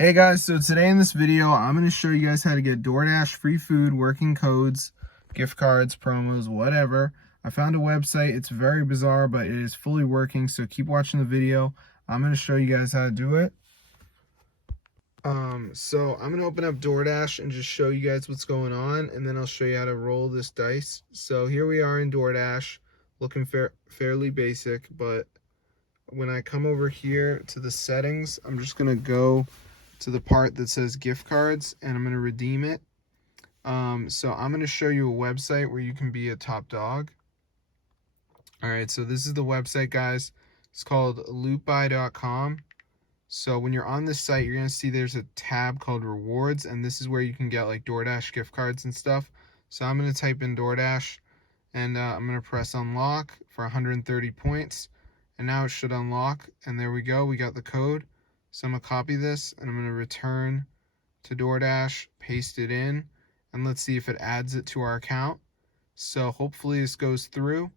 Hey guys, so today in this video, I'm going to show you guys how to get Doordash free food, working codes, gift cards, promos, whatever. I found a website. It's very bizarre, but it is fully working, so keep watching the video. I'm going to show you guys how to do it. So I'm going to open up Doordash and just show you guys what's going on, and then I'll show you how to roll this dice. So here we are in Doordash, looking fairly basic, but when I come over here to the settings, I'm just going to go to the part that says gift cards, and I'm going to redeem it. So I'm going to show you a website where you can be a top dog. All right, so this is the website, guys. It's called lootbuy.com. So when you're on this site, you're going to see there's a tab called rewards, and this is where you can get like DoorDash gift cards and stuff. So I'm going to type in DoorDash, and I'm going to press unlock for 130 points, and now it should unlock, and there we go. We got the code. So I'm going to copy this, and I'm going to return to Doordash, paste it in, and let's see if it adds it to our account. So hopefully this goes through.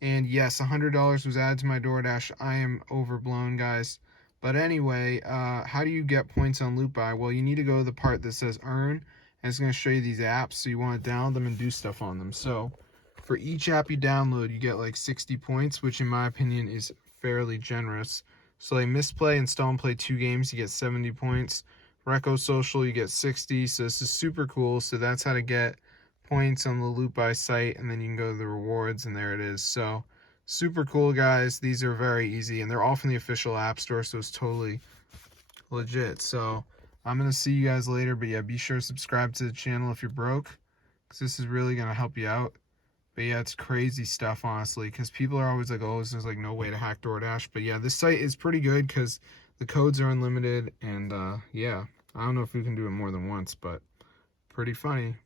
And yes, $100 was added to my Doordash. I am overblown, guys. But anyway, how do you get points on LootBuy? Well, you need to go to the part that says earn, and it's going to show you these apps. So you want to download them and do stuff on them. So for each app you download, you get like 60 points, which in my opinion is fairly generous. So like Misplay, install and play 2 games, you get 70 points. Reco Social, you get 60. So this is super cool. So that's how to get points on the LootBuy site, and then you can go to the rewards, and there it is. So super cool, guys. These are very easy, and they're all from the official app store, so it's totally legit. So I'm gonna see you guys later, but yeah, be sure to subscribe to the channel if you're broke, because this is really gonna help you out. But yeah, it's crazy stuff, honestly, because people are always like, oh, there's like no way to hack Doordash. But yeah, this site is pretty good because the codes are unlimited, and yeah, I don't know if we can do it more than once, but pretty funny.